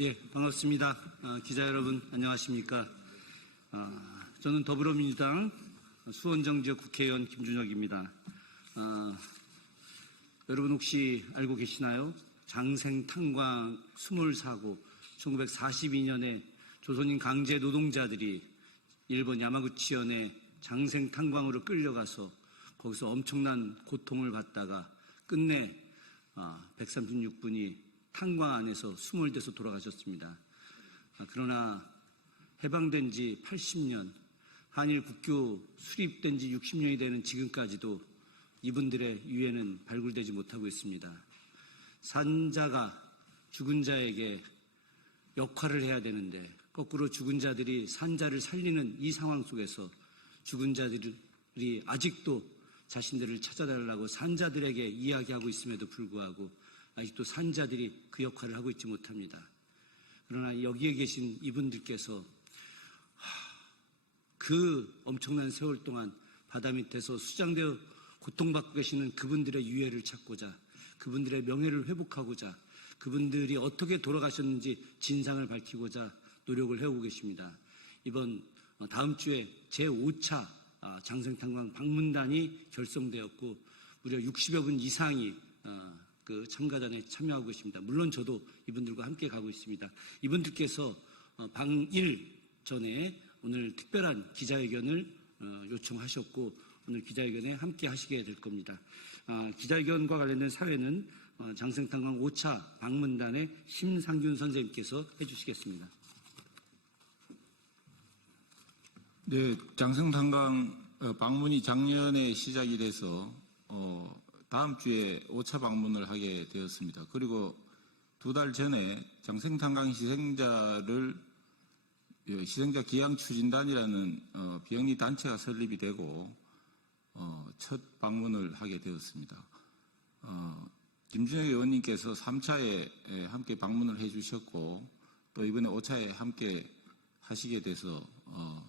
예, 반갑습니다. 기자 여러분, 안녕하십니까. 저는 더불어민주당 수원정지역 국회의원 김준혁입니다. 여러분 혹시 알고 계시나요? 장생탄광 수몰사고, 1942년에 조선인 강제 노동자들이 일본 야마구치현에 장생탄광으로 끌려가서 거기서 엄청난 고통을 받다가 끝내 136분이 탄광 안에서 수몰돼서 돌아가셨습니다. 그러나 해방된 지 80년, 한일 국교 수립된 지 60년이 되는 지금까지도 이분들의 유해는 발굴되지 못하고 있습니다. 산자가 죽은 자에게 역할을 해야 되는데 거꾸로 죽은 자들이 산자를 살리는 이 상황 속에서 죽은 자들이 아직도 자신들을 찾아달라고 산자들에게 이야기하고 있음에도 불구하고 아직도 산자들이 그 역할을 하고 있지 못합니다. 그러나 여기에 계신 이분들께서 그 엄청난 세월 동안 바다 밑에서 수장되어 고통받고 계시는 그분들의 유해를 찾고자, 그분들의 명예를 회복하고자, 그분들이 어떻게 돌아가셨는지 진상을 밝히고자 노력을 해오고 계십니다. 이번 다음 주에 제5차 장생탄광 방문단이 결성되었고 무려 60여 분 이상이 그 참가단에 참여하고 계십니다. 물론 저도 이분들과 함께 가고 있습니다. 이분들께서 방일 전에 오늘 특별한 기자회견을 요청하셨고 오늘 기자회견에 함께 하시게 될 겁니다. 기자회견과 관련된 사회는 장생탄광 5차 방문단의 심상균 선생님께서 해주시겠습니다. 네, 장생탄광 방문이 작년에 시작이 돼서 다음 주에 5차 방문을 하게 되었습니다. 그리고 2달 전에 장생탄광 희생자 기양추진단이라는 비영리 단체가 설립이 되고 첫 방문을 하게 되었습니다. 김준혁 의원님께서 3차에 함께 방문을 해주셨고 또 이번에 5차에 함께 하시게 돼서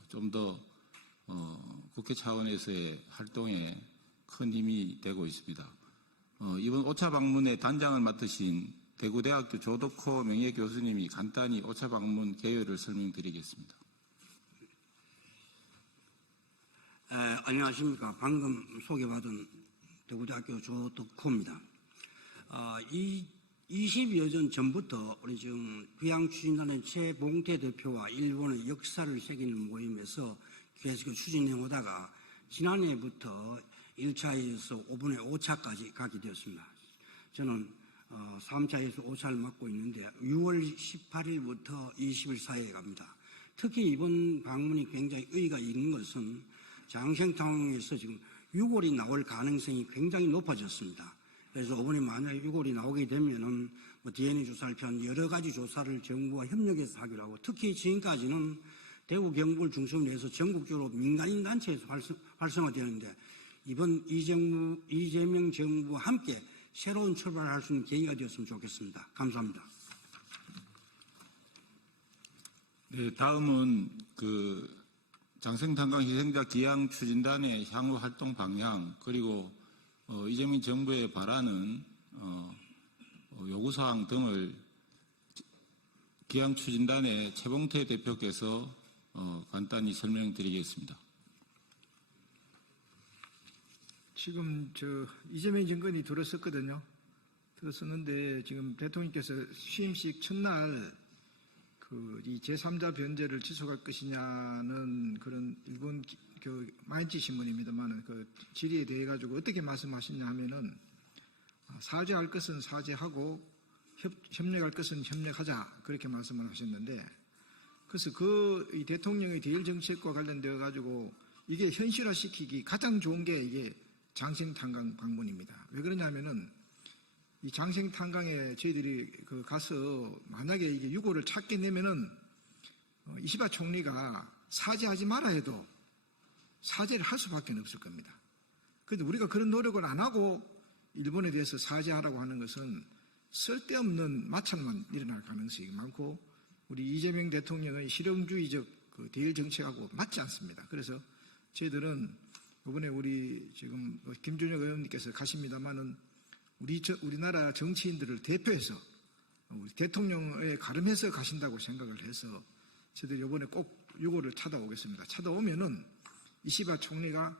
좀 더 국회 차원에서의 활동에 큰 힘이 되고 있습니다. 이번 5차 방문의 단장을 맡으신 대구대학교 조덕호 명예교수님이 간단히 5차 방문 개요를 설명드리겠습니다. 안녕하십니까. 방금 소개받은 대구대학교 조덕호입니다. 20여 년 전부터 우리 지금 귀양추진단의 최봉태 대표와 일본의 역사를 새기는 모임에서 계속 추진해 오다가 지난해부터 1차에서 이번에 5차까지 가게 되었습니다. 저는 3차에서 5차를 맡고 있는데 6월 18일부터 20일 사이에 갑니다. 특히 이번 방문이 굉장히 의의가 있는 것은 장생탄광에서 지금 6월이 나올 가능성이 굉장히 높아졌습니다. 그래서 이번에 만약에 6월이 나오게 되면은 DNA 조사를 비한 여러 가지 조사를 정부와 협력해서 하기로 하고 특히 지금까지는 대구 경북을 중심으로 해서 전국적으로 민간인 단체에서 활성화되는데 이번 이재명 정부와 함께 새로운 출발을 할 수 있는 계기가 되었으면 좋겠습니다. 감사합니다. 네, 다음은 장생탄광 희생자 기양 추진단의 향후 활동 방향 그리고 이재명 정부에 바라는 요구사항 등을 기양 추진단의 최봉태 대표께서 간단히 설명드리겠습니다. 지금 이재명 정권이 들어섰거든요. 들어섰는데 지금 대통령께서 취임식 첫날 이 제3자 변제를 지속할 것이냐는 그런 일본 마인치 신문입니다만 그 질의에 대해 가지고 어떻게 말씀하셨냐 하면은 사죄할 것은 사죄하고 협력할 것은 협력하자 그렇게 말씀을 하셨는데 그래서 이 대통령의 대일 정책과 관련되어 가지고 이게 현실화시키기 가장 좋은 게 이게 장생탄광 방문입니다. 왜 그러냐면은 이 장생탄광에 저희들이 가서 만약에 이게 유골을 찾게 되면은 이시바 총리가 사죄하지 마라 해도 사죄를 할 수밖에 없을 겁니다. 그런데 우리가 그런 노력을 안 하고 일본에 대해서 사죄하라고 하는 것은 쓸데없는 마찰만 일어날 가능성이 많고 우리 이재명 대통령의 실용주의적 대일 정책하고 맞지 않습니다. 그래서 저희들은 이번에 우리 지금 김준혁 의원님께서 가십니다만은 우리나라 정치인들을 대표해서 우리 대통령에 가름해서 가신다고 생각을 해서 저희들이 이번에 꼭 유고를 찾아오겠습니다. 찾아오면은 이시바 총리가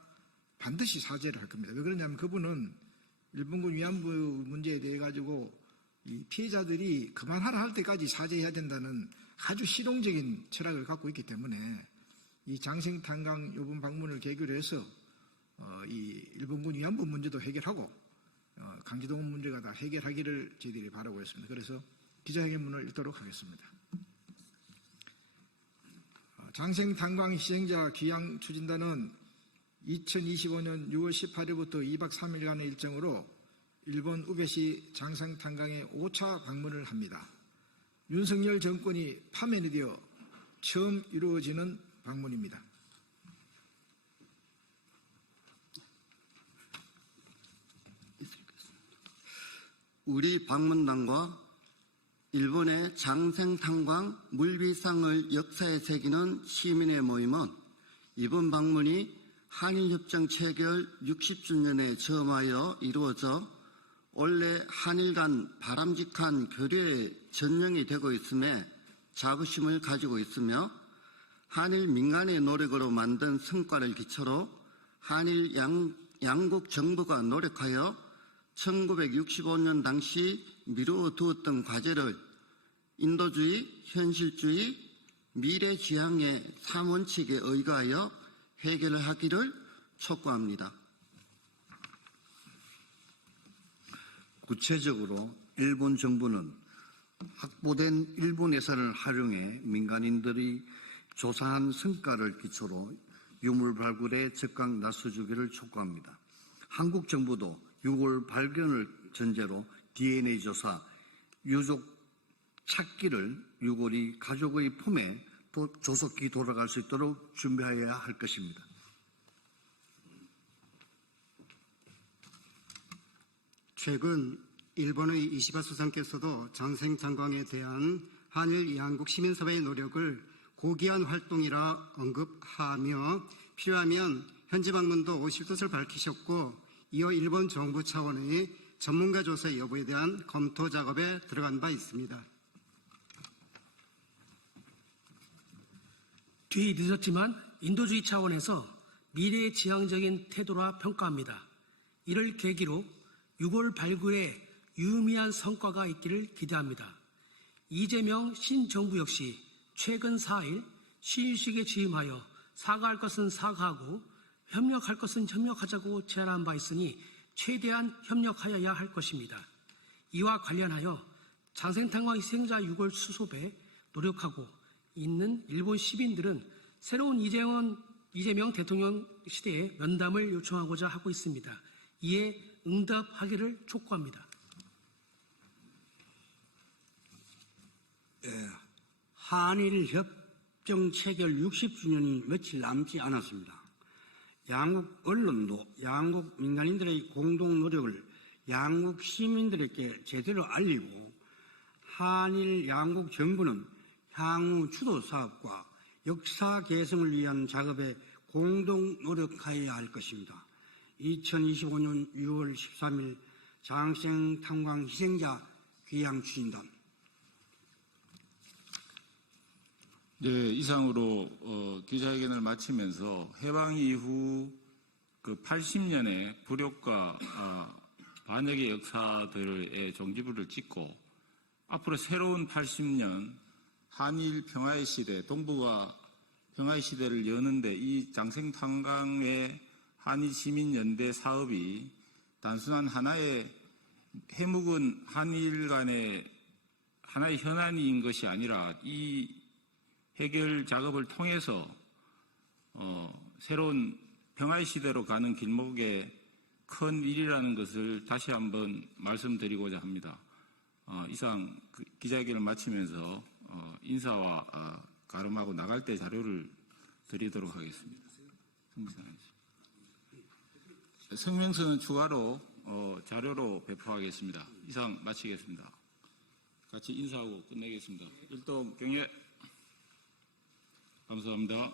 반드시 사죄를 할 겁니다. 왜 그러냐면 그분은 일본군 위안부 문제에 대해 가지고 이 피해자들이 그만하라 할 때까지 사죄해야 된다는 아주 실용적인 철학을 갖고 있기 때문에 이 장생탄강 이번 방문을 계기로 해서 이 일본군 위안부 문제도 해결하고 강제동원 문제가 다 해결하기를 저희들이 바라고 있습니다. 그래서 기자회견문을 읽도록 하겠습니다. 장생탄광 희생자 귀향 추진단은 2025년 6월 18일부터 2박 3일간의 일정으로 일본 우베시 장생탄광에 5차 방문을 합니다. 윤석열 정권이 파면이 되어 처음 이루어지는 방문입니다. 우리 방문단과 일본의 장생탄광 물비상을 역사에 새기는 시민의 모임은 이번 방문이 한일협정 체결 60주년에 점하여 이루어져 원래 한일 간 바람직한 교류의 전형이 되고 있음에 자부심을 가지고 있으며 한일 민간의 노력으로 만든 성과를 기초로 한일 양국 정부가 노력하여 1965년 당시 미루어두었던 과제를 인도주의, 현실주의, 미래지향의 3원칙에 의거하여 해결을 하기를 촉구합니다. 구체적으로 일본 정부는 확보된 일본 예산을 활용해 민간인들이 조사한 성과를 기초로 유물 발굴에 적극 나서주기를 촉구합니다. 한국 정부도 6월 발견을 전제로 DNA 조사, 유족 찾기를 6월이 가족의 품에 조속히 돌아갈 수 있도록 준비해야 할 것입니다. 최근 일본의 이시바 수상께서도 장생탄광에 대한 한일 양국 시민사회의 노력을 고귀한 활동이라 언급하며 필요하면 현지 방문도 오실 뜻을 밝히셨고 이어 일본 정부 차원의 전문가 조사 여부에 대한 검토 작업에 들어간 바 있습니다. 뒤 늦었지만 인도주의 차원에서 미래지향적인 태도라 평가합니다. 이를 계기로 6월 발굴에 유의미한 성과가 있기를 기대합니다. 이재명 신정부 역시 최근 4일 시의식에 취임하여 사과할 것은 사과하고 협력할 것은 협력하자고 제안한 바 있으니 최대한 협력하여야 할 것입니다. 이와 관련하여 장생탄광 희생자 6월 수습에 노력하고 있는 일본 시민들은 새로운 이재명 대통령 시대에 면담을 요청하고자 하고 있습니다. 이에 응답하기를 촉구합니다. 한일 협정 체결 60주년이 며칠 남지 않았습니다. 양국 언론도 양국 민간인들의 공동 노력을 양국 시민들에게 제대로 알리고 한일 양국 정부는 향후 주도 사업과 역사 개성을 위한 작업에 공동 노력하여야 할 것입니다. 2025년 6월 13일 장생탄광 희생자 귀향 추진단. 네, 이상으로 기자회견을 마치면서 해방 이후 그 80년의 불효과 반역의 역사들의 종지부를 찍고 앞으로 새로운 80년 한일 평화의 시대, 동북아 평화의 시대를 여는데 이 장생탄광의 한일 시민연대 사업이 단순한 하나의 해묵은 한일 간의 하나의 현안인 것이 아니라 이 해결 작업을 통해서 새로운 평화의 시대로 가는 길목에 큰 일이라는 것을 다시 한번 말씀드리고자 합니다. 이상 기자회견을 마치면서 인사와 가름하고 나갈 때 자료를 드리도록 하겠습니다. 성명서는 추가로 자료로 배포하겠습니다. 이상 마치겠습니다. 같이 인사하고 끝내겠습니다. 일동 경례. 감사합니다.